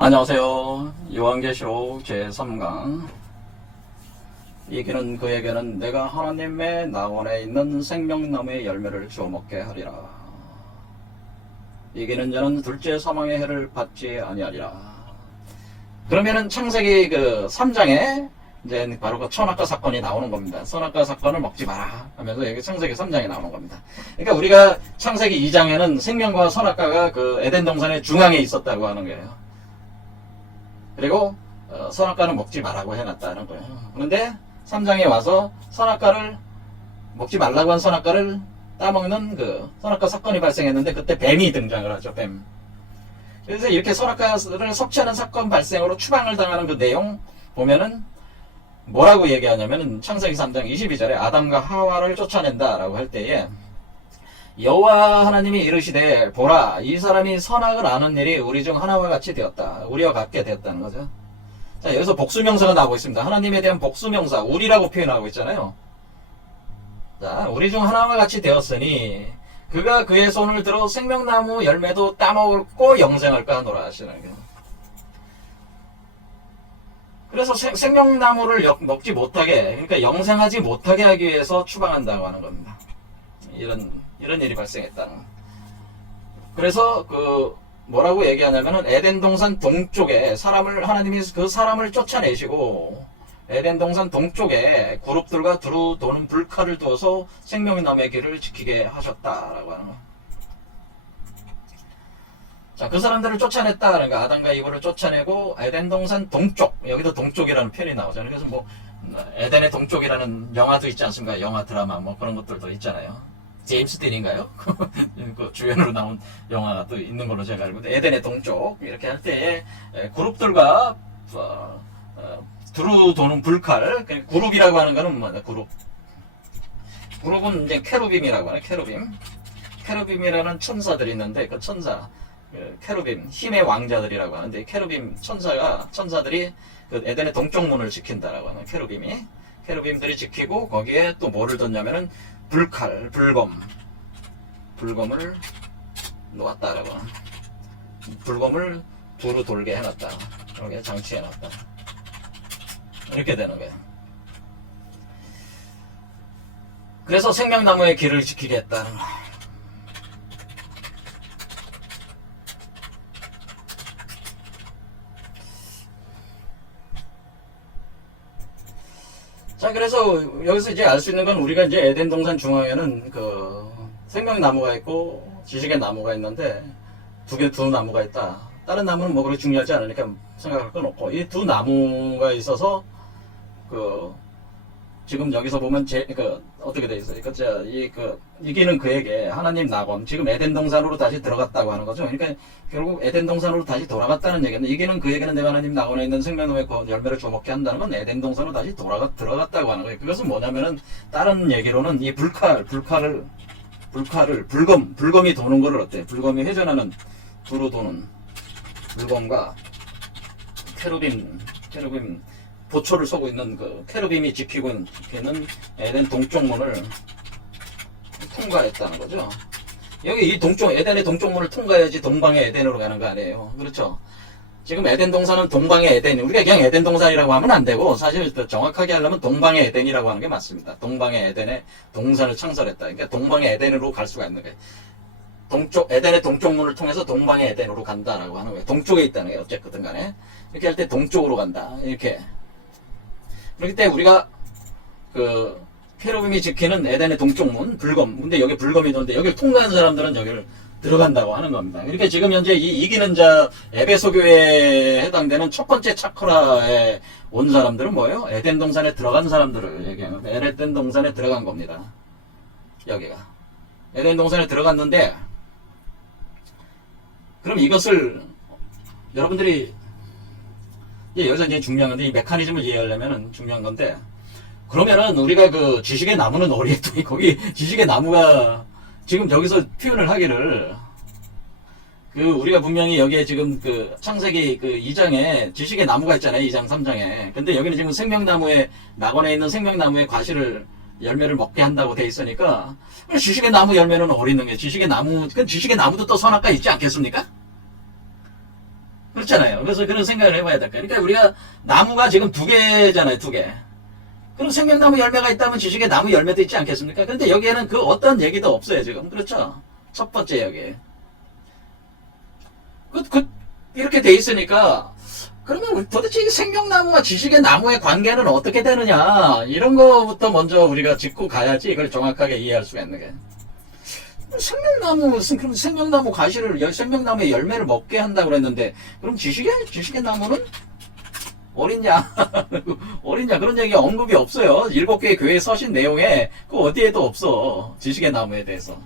안녕하세요. 요한계시록 제3강. 이 길은 그에게는 내가 하나님의 낙원에 있는 생명나무의 열매를 주어 먹게 하리라. 이기는 자는 둘째 사망의 해를 받지 아니하리라. 그러면은 창세기 3장에 이제 바로 그 선악과 사건이 나오는 겁니다. 선악과 사건을 먹지 마라 하면서 여기 창세기 3장에 나오는 겁니다. 그러니까 우리가 창세기 2장에는 생명과 선악과가 그 에덴 동산의 중앙에 있었다고 하는 거예요. 그리고 선악과는 먹지 말라고 해놨다는 거예요. 그런데 3장에 와서 선악과를 먹지 말라고 한 선악과를 따먹는 그 선악과 사건이 발생했는데 그때 뱀이 등장을 하죠. 뱀. 그래서 이렇게 선악과를 섭취하는 사건 발생으로 추방을 당하는 그 내용 보면은 뭐라고 얘기하냐면은 창세기 3장 22절에 아담과 하와를 쫓아낸다라고 할 때에 여호와 하나님이 이르시되 보라 이 사람이 선악을 아는 일이 우리 중 하나와 같이 되었다. 우리와 같게 되었다는 거죠. 자, 여기서 복수명사가 나오고 있습니다. 하나님에 대한 복수명사 우리라고 표현하고 있잖아요. 자, 우리 중 하나와 같이 되었으니 그가 그의 손을 들어 생명나무 열매도 따먹고 영생할까 하노라 하시는 거예요. 그래서 생명나무를 먹지 못하게, 그러니까 영생하지 못하게 하기 위해서 추방한다고 하는 겁니다. 이런 일이 발생했다는. 그래서 뭐라고 얘기하냐면은 에덴 동산 동쪽에 하나님이 그 사람을 쫓아내시고 에덴 동산 동쪽에 그룹들과 두루 도는 불칼을 두어서 생명나무의 길을 지키게 하셨다라고 하는 거. 자, 그 사람들을 쫓아냈다. 그러니까 아담과 이브를 쫓아내고 에덴 동산 동쪽, 여기도 동쪽이라는 표현이 나오잖아요. 그래서 뭐 에덴의 동쪽이라는 영화도 있지 않습니까? 영화 드라마 뭐 그런 것들도 있잖아요. 제임스 딘인가요? 그 주연으로 나온 영화가 또 있는 걸로 제가 알고 있는데 에덴의 동쪽 이렇게 할 때에 그룹들과 두루 도는 불칼, 그룹이라고 하는 거는 뭐냐? 그룹은 이제 케루빔이라고 하는 케루빔이라는 천사들이 있는데 그 천사 케루빔 힘의 왕자들이라고 하는데 케루빔 천사들이 그 에덴의 동쪽 문을 지킨다라고 하는 케루빔들이 지키고 거기에 또 뭐를 뒀냐면은 불칼, 불검을 놓았다라고 하는 불검을 두루 돌게 해놨다. 이렇게 장치해놨다. 이렇게 되는 거예요. 그래서 생명나무의 길을 지키게 했다는 거. 자, 그래서 여기서 이제 알 수 있는 건 우리가 이제 에덴 동산 중앙에는 그 생명나무가 있고 지식의 나무가 있는데 두 나무가 있다. 다른 나무는 뭐 그렇게 중요하지 않으니까 생각할 건 없고 이 두 나무가 있어서 지금 여기서 보면 어떻게 돼 있어요? 이기는 그에게 하나님 낙원, 지금 에덴 동산으로 다시 들어갔다고 하는 거죠. 그러니까 결국 에덴 동산으로 다시 돌아갔다는 얘기는 이기는 그에게는 내가 하나님 낙원에 있는 생명나무의 열매를 줘먹게 한다는 건 에덴 동산으로 다시 들어갔다고 하는 거예요. 그것은 뭐냐면은 다른 얘기로는 이 불검이 도는 거를 어때? 불검이 회전하는 두루 도는 불검과 케루빔 보초를 쏘고 있는 그 케루빔이 지키고 있는 에덴 동쪽문을 통과했다는 거죠. 여기 에덴의 동쪽문을 통과해야지 동방의 에덴으로 가는 거 아니에요. 그렇죠? 지금 에덴 동산은 동방의 에덴, 우리가 그냥 에덴 동산이라고 하면 안 되고 사실 정확하게 하려면 동방의 에덴이라고 하는 게 맞습니다. 동방의 에덴에 동산을 창설했다. 그러니까 동방의 에덴으로 갈 수가 있는 거예요. 에덴의 동쪽문을 통해서 동방의 에덴으로 간다라고 하는 거예요. 동쪽에 있다는 거예요. 어쨌든 간에. 이렇게 할 때 동쪽으로 간다. 이렇게. 그렇기 때문에 우리가 케루빔이 지키는 에덴의 동쪽문 불검, 근데 여기 불검이 있는데 여기를 통과한 사람들은 여기를 들어간다고 하는 겁니다. 이렇게 지금 현재 이기는 자 에베소 교회에 해당되는 첫 번째 차크라에 온 사람들은 뭐예요? 에덴 동산에 들어간 사람들을 얘기하는 거예요. 에덴 동산에 들어간 겁니다. 여기가 에덴 동산에 들어갔는데 그럼 이것을 여러분들이 여기서 이제 중요한 건데 이 메커니즘을 이해하려면 중요한 건데 그러면은 우리가 그 지식의 나무는 어디에 거기 지식의 나무가 지금 여기서 표현을 하기를 우리가 분명히 여기에 지금 창세기 2장에 지식의 나무가 있잖아요. 2장 3장에. 근데 여기는 지금 생명나무의 낙원에 있는 생명나무의 열매를 먹게 한다고 돼 있으니까 지식의 나무 열매는 어디 있는 게 지식의 나무도 또 선악과 있지 않겠습니까? 그렇잖아요. 그래서 그런 생각을 해봐야 될까. 그러니까 우리가 나무가 지금 두 개잖아요, 두 개. 그럼 생명나무 열매가 있다면 지식의 나무 열매도 있지 않겠습니까? 근데 여기에는 그 어떤 얘기도 없어요, 지금. 그렇죠? 첫 번째 여기. 이렇게 돼 있으니까, 그러면 도대체 이 생명나무와 지식의 나무의 관계는 어떻게 되느냐, 이런 거부터 먼저 우리가 짚고 가야지 이걸 정확하게 이해할 수가 있는 게. 그럼 생명나무 가시를, 생명나무의 열매를 먹게 한다고 그랬는데, 그럼 지식의 나무는 어딨냐? 어딨냐? 그런 얘기가 언급이 없어요. 7개의 교회 서신 내용에 그 어디에도 없어. 지식의 나무에 대해서.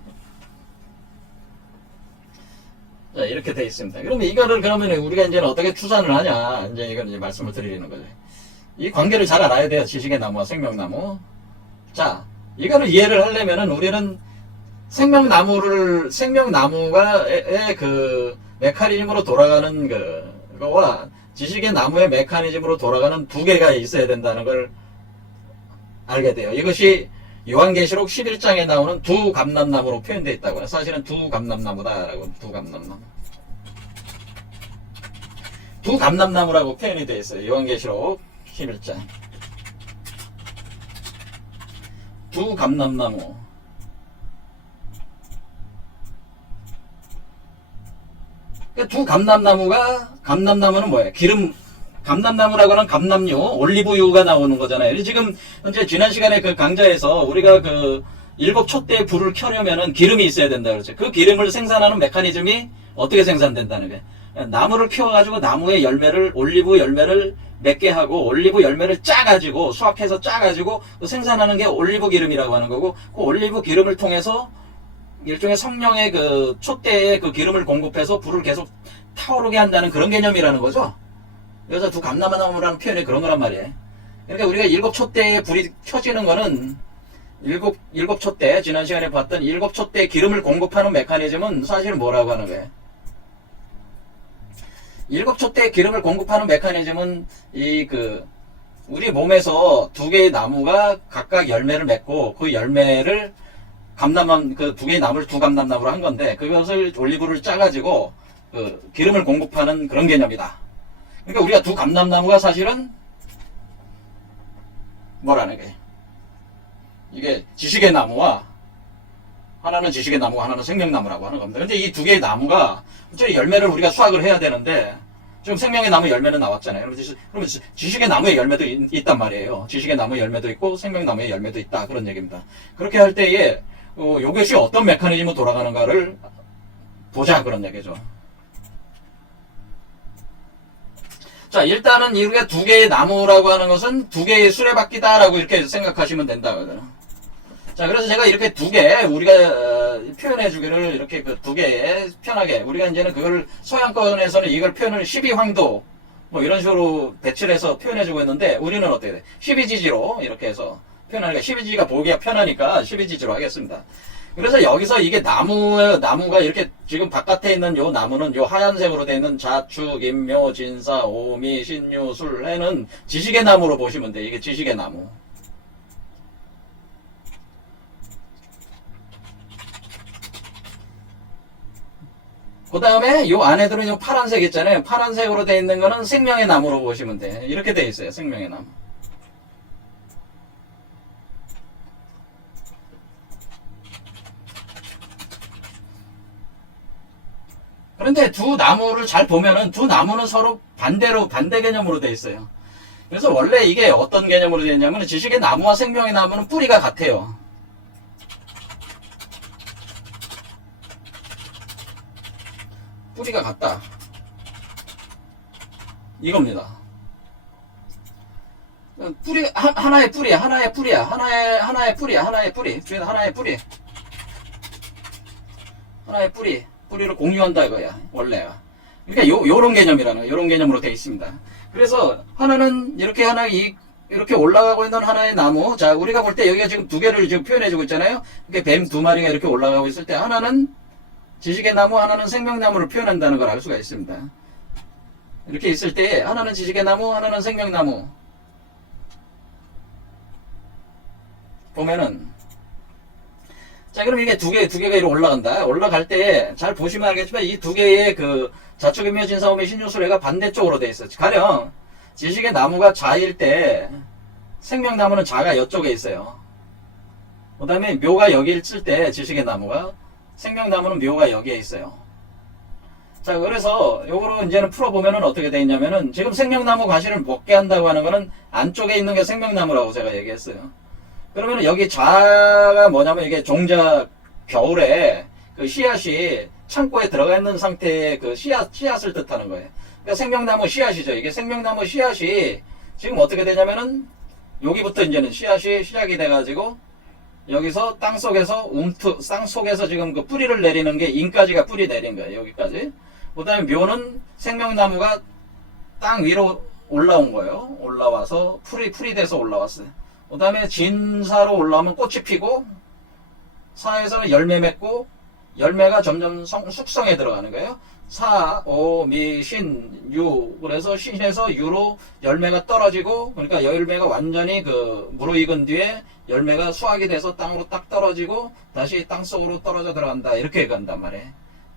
자, 이렇게 돼 있습니다. 그러면 이거를 그러면 우리가 이제는 어떻게 추산을 하냐? 이제 이건 이제 말씀을 드리는 거죠. 이 관계를 잘 알아야 돼요. 지식의 나무와 생명나무. 자, 이거를 이해를 하려면은 우리는 생명나무가의 그 메커니즘으로 돌아가는 그거와 지식의 나무의 메커니즘으로 돌아가는 두 개가 있어야 된다는 걸 알게 돼요. 이것이 요한계시록 11장에 나오는 두 감람나무로 표현되어 있다고요. 사실은 두 감람나무다라고, 두 감람나무. 두 감람나무라고 표현이 되어 있어요. 요한계시록 11장. 두 감람나무. 두 감람나무는 뭐예요? 감람나무라고 하는 감람유, 올리브유가 나오는 거잖아요. 지금, 현재 지난 시간에 그 강좌에서 우리가 그 7촛대에 불을 켜려면은 기름이 있어야 된다 그랬죠. 그 기름을 생산하는 메커니즘이 어떻게 생산된다는 거예요. 나무를 키워가지고 나무의 열매를, 올리브 열매를 맺게 하고, 올리브 열매를 짜가지고, 수확해서 짜가지고, 생산하는 게 올리브 기름이라고 하는 거고, 그 올리브 기름을 통해서 일종의 성령의 그 촛대에 그 기름을 공급해서 불을 계속 타오르게 한다는 그런 개념이라는 거죠. 그래서 두 감람나무라는 표현이 그런 거란 말이에요. 그러니까 우리가 7촛대에 불이 켜지는 거는 일곱 촛대, 지난 시간에 봤던 7촛대에 기름을 공급하는 메커니즘은 사실은 뭐라고 하는 거예요? 7촛대에 기름을 공급하는 메커니즘은 우리 몸에서 두 개의 나무가 각각 열매를 맺고 그 열매를 그 두 개의 나무를 두 감람나무로 한 건데 그것을 올리브를 짜가지고 그 기름을 공급하는 그런 개념이다. 그러니까 우리가 두 감람나무가 사실은 뭐라는 게 이게 지식의 나무와 하나는 지식의 나무가 하나는 생명나무라고 하는 겁니다. 근데 이 두 개의 나무가 열매를 우리가 수확을 해야 되는데 지금 생명의 나무 열매는 나왔잖아요. 그러면 지식의 나무의 열매도 있단 말이에요. 지식의 나무의 열매도 있고 생명나무의 열매도 있다. 그런 얘기입니다. 그렇게 할 때에 이것이 어떤 메커니즘으로 돌아가는가를 보자 그런 얘기죠. 자, 일단은 우리가 두 개의 나무라고 하는 것은 두 개의 수레바퀴다라고 이렇게 생각하시면 된다거든요. 자, 그래서 제가 이렇게 두 개, 우리가 표현해 주기를 이렇게 그 두 개에 편하게, 우리가 이제는 그걸 서양권에서는 이걸 표현을 12황도, 뭐 이런 식으로 배치를 해서 표현해 주고 있는데, 우리는 어떻게 돼? 12지지로 이렇게 해서 표현하니까, 12지지가 보기가 편하니까 12지지로 하겠습니다. 그래서 여기서 이게 나무가 이렇게 지금 바깥에 있는 요 나무는 요 하얀색으로 되어 있는 자축, 인묘, 진사, 오미, 신유, 술해는 지식의 나무로 보시면 돼. 이게 지식의 나무. 그 다음에 요 안에 들은 요 파란색 있잖아요. 파란색으로 되어 있는 거는 생명의 나무로 보시면 돼. 이렇게 되어 있어요. 생명의 나무. 그런데 두 나무를 잘 보면은 두 나무는 서로 반대 개념으로 되어 있어요. 그래서 원래 이게 어떤 개념으로 되어 있냐면 지식의 나무와 생명의 나무는 뿌리가 같아요. 뿌리가 같다. 이겁니다. 하나의 뿌리. 뿌리를 공유한다 이거야, 원래가. 그러니까 요런 개념이라는, 요런 개념으로 되어 있습니다. 그래서 하나는 이렇게 올라가고 있는 하나의 나무. 자, 우리가 볼 때 여기가 지금 두 개를 지금 표현해주고 있잖아요. 이렇게 뱀 두 마리가 이렇게 올라가고 있을 때 하나는 지식의 나무, 하나는 생명나무를 표현한다는 걸 알 수가 있습니다. 이렇게 있을 때 하나는 지식의 나무, 하나는 생명나무. 보면은 자, 그럼 이게 두 개가 이렇게 올라간다. 올라갈 때 잘 보시면 알겠지만 이 두 개의 그 자축인묘 진사오미 신유술래가 반대쪽으로 돼 있어. 가령 지식의 나무가 자일 때 생명나무는 자가 이쪽에 있어요. 그 다음에 묘가 여기 있을 때 지식의 나무가 생명나무는 묘가 여기에 있어요. 자, 그래서 요거로 이제는 풀어보면은 어떻게 돼 있냐면은 지금 생명나무 과실을 먹게 한다고 하는 거는 안쪽에 있는 게 생명나무라고 제가 얘기했어요. 그러면 여기 자가 뭐냐면 이게 종자 겨울에 그 씨앗이 창고에 들어가 있는 상태의 그 씨앗을 뜻하는 거예요. 그러니까 생명나무 씨앗이죠. 이게 생명나무 씨앗이 지금 어떻게 되냐면은 여기부터 이제는 씨앗이 시작이 돼가지고 여기서 땅 속에서 땅 속에서 지금 그 뿌리를 내리는 게 인까지가 뿌리 내린 거예요. 여기까지. 그 다음에 묘는 생명나무가 땅 위로 올라온 거예요. 올라와서 풀이 돼서 올라왔어요. 그 다음에 진사로 올라오면 꽃이 피고 사에서는 열매 맺고 열매가 점점 숙성에 들어가는 거예요. 사, 오, 미, 신, 유. 그래서 신에서 유로 열매가 떨어지고 그러니까 열매가 완전히 그 무르익은 뒤에 열매가 수확이 돼서 땅으로 딱 떨어지고 다시 땅 속으로 떨어져 들어간다. 이렇게 간단 말이에요.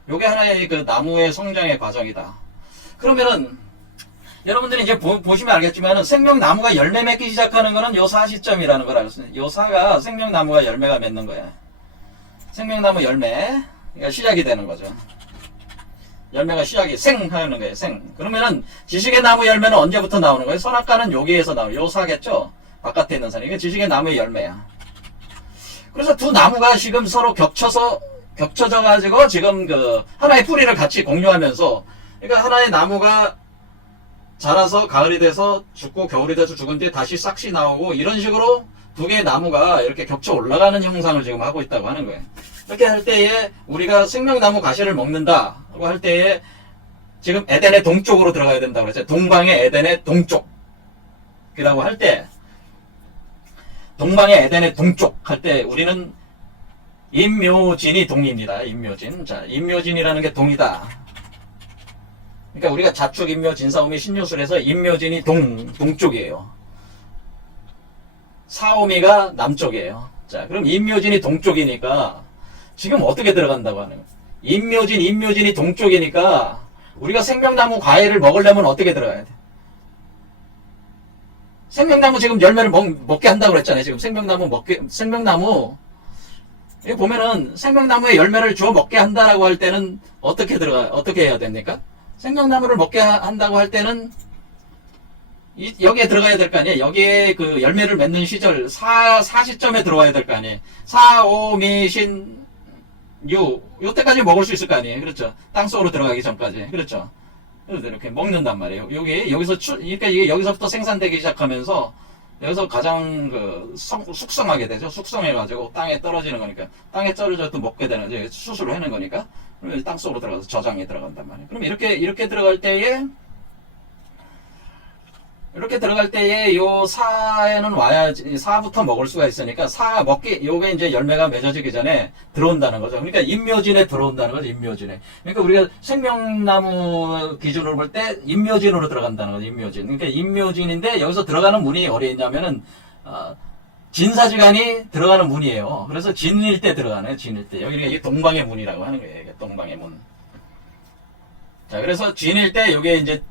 요게 하나의 그 나무의 성장의 과정이다. 그러면은 여러분들이 이제 보시면 알겠지만은 생명나무가 열매 맺기 시작하는 거는 요 사 시점이라는 걸 알았어요. 요 사가 생명나무가 열매가 맺는 거야. 생명나무 열매. 그러니까 시작이 되는 거죠. 열매가 시작이 생하는 거예요. 생. 그러면은 지식의 나무 열매는 언제부터 나오는 거예요? 선악과는 여기에서 나오는 요 사겠죠? 바깥에 있는 사람. 이게 지식의 나무의 열매야. 그래서 두 나무가 지금 서로 겹쳐져 가지고 지금 그 하나의 뿌리를 같이 공유하면서 그러니까 하나의 나무가 자라서 가을이 돼서 죽고 겨울이 돼서 죽은 뒤에 다시 싹시 나오고 이런 식으로 두 개의 나무가 이렇게 겹쳐 올라가는 형상을 지금 하고 있다고 하는 거예요. 이렇게 할 때에 우리가 생명나무 가시를 먹는다고 할 때에 지금 에덴의 동쪽으로 들어가야 된다고 그랬죠. 동방의 에덴의 동쪽이라고 할 때 동방의 에덴의 동쪽 할 때 우리는 임묘진이 동입니다. 임묘진. 자, 임묘진이라는 게 동이다. 그러니까 우리가 자축, 임묘, 진사오미, 신유술에서 임묘진이 동쪽이에요. 사오미가 남쪽이에요. 자, 그럼 임묘진이 동쪽이니까 지금 어떻게 들어간다고 하는 거예요? 임묘진이 동쪽이니까 우리가 생명나무 과일을 먹으려면 어떻게 들어가야 돼? 생명나무 지금 열매를 먹게 한다고 그랬잖아요. 지금 생명나무 여기 보면은 생명나무에 열매를 주워 먹게 한다라고 할 때는 어떻게 해야 됩니까? 생명나무를 먹게 한다고 할 때는 여기에 들어가야 될 거 아니에요. 여기에 그 열매를 맺는 시절 사 시점에 들어와야 될 거 아니에요. 사, 오, 미, 신, 유 요때까지 먹을 수 있을 거 아니에요. 그렇죠. 땅속으로 들어가기 전까지. 그렇죠. 그래서 이렇게 먹는단 말이에요. 여기서 그러니까 이게 여기서부터 생산되기 시작하면서 여기서 가장 그 숙성하게 되죠. 숙성해가지고 땅에 떨어지는 거니까 땅에 떨어져 또 먹게 되는 거죠. 수술을 해는 거니까 그러면 땅 속으로 들어가서 저장에 들어간단 말이에요. 그럼 이렇게 들어갈 때에 요 사에는 와야지 사부터 먹을 수가 있으니까 요게 이제 열매가 맺어지기 전에 들어온다는 거죠. 그러니까 임묘진에 들어온다는 거죠. 임묘진에. 그러니까 우리가 생명나무 기준으로 볼 때 임묘진으로 들어간다는 거죠. 임묘진. 그러니까 임묘진인데 여기서 들어가는 문이 어디에 있냐면은 진사지간이 들어가는 문이에요. 그래서 진일 때 들어가네. 진일 때. 여기는 이게 동방의 문이라고 하는 거예요. 이게 동방의 문. 자, 그래서 진일 때 요게 이제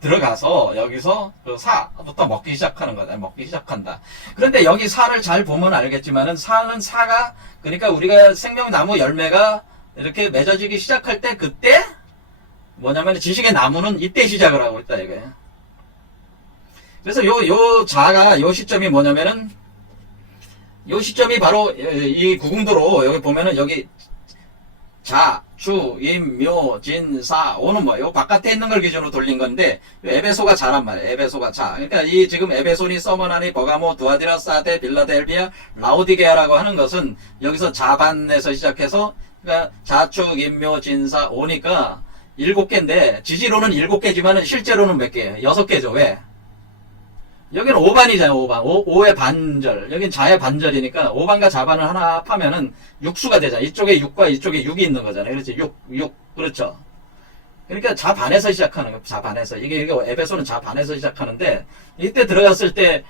들어가서 여기서 그 사부터 먹기 시작하는 거다. 먹기 시작한다. 그런데 여기 사를 잘 보면 알겠지만은 사가 그러니까 우리가 생명나무 열매가 이렇게 맺어지기 시작할 때 그때 뭐냐면 지식의 나무는 이때 시작을 하고 있다 이거예요. 그래서 요 자가 요 시점이 뭐냐면은 요 시점이 바로 이 구궁도로 여기 보면은 여기 자, 주, 임, 묘, 진, 사, 오는 뭐예요? 바깥에 있는 걸 기준으로 돌린 건데 에베소가 자란 말이에요. 에베소가 자. 그러니까 이 지금 에베소니, 서머나니, 버가모, 두아디라, 사데, 빌라델비아, 라오디게아라고 하는 것은 여기서 자반에서 시작해서 그러니까 자축, 임묘, 진사, 오니까 7개인데 지지로는 7개지만은 실제로는 몇 개예요? 6개죠. 왜? 여기는 5반이잖아요. 5반. 5의 반절. 여긴 자의 반절이니까 5반과 자반을 하나 합하면은 6수가 되잖아요. 이쪽에 6과 이쪽에 6이 있는 거잖아요. 그렇지? 6. 그렇죠. 그러니까 자반에서 시작하는 거예요. 자반에서. 이게 에베소는 자반에서 시작하는데 이때 들어갔을 때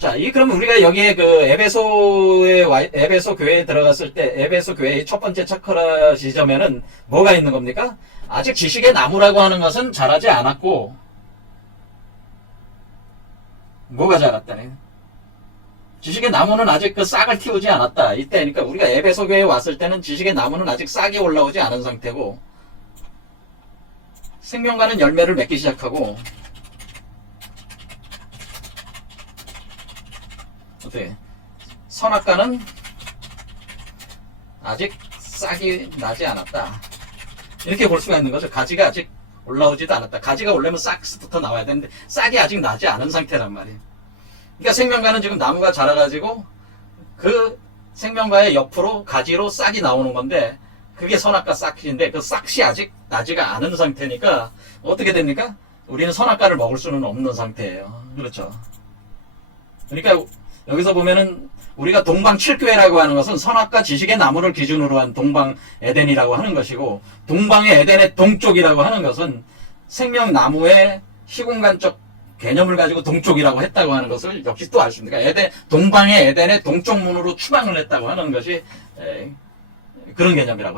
자, 그럼 우리가 여기에 그 에베소 교회에 들어갔을 때 에베소 교회의 첫 번째 차크라 지점에는 뭐가 있는 겁니까? 아직 지식의 나무라고 하는 것은 자라지 않았고, 뭐가 자랐다네? 지식의 나무는 아직 그 싹을 틔우지 않았다. 이때, 그러니까 우리가 에베소 교회에 왔을 때는 지식의 나무는 아직 싹이 올라오지 않은 상태고, 생명과는 열매를 맺기 시작하고, 어떻게, 선악과는 아직 싹이 나지 않았다. 이렇게 볼 수가 있는 거죠. 가지가 아직 올라오지도 않았다. 가지가 올라면 싹부터 나와야 되는데, 싹이 아직 나지 않은 상태란 말이에요. 그러니까 생명과는 지금 나무가 자라가지고 그 생명과의 옆으로 가지로 싹이 나오는 건데 그게 선악과 싹인데 그 싹이 아직 나지가 않은 상태니까 어떻게 됩니까? 우리는 선악과를 먹을 수는 없는 상태예요. 그렇죠. 그러니까 여기서 보면은 우리가 동방 7교회라고 하는 것은 선악과 지식의 나무를 기준으로 한 동방 에덴이라고 하는 것이고 동방의 에덴의 동쪽이라고 하는 것은 생명나무의 시공간적 개념을 가지고 동쪽이라고 했다고 하는 것을 역시 또 알 수 있습니다. 동방의 에덴의 동쪽 문으로 추방을 했다고 하는 것이 그런 개념이라고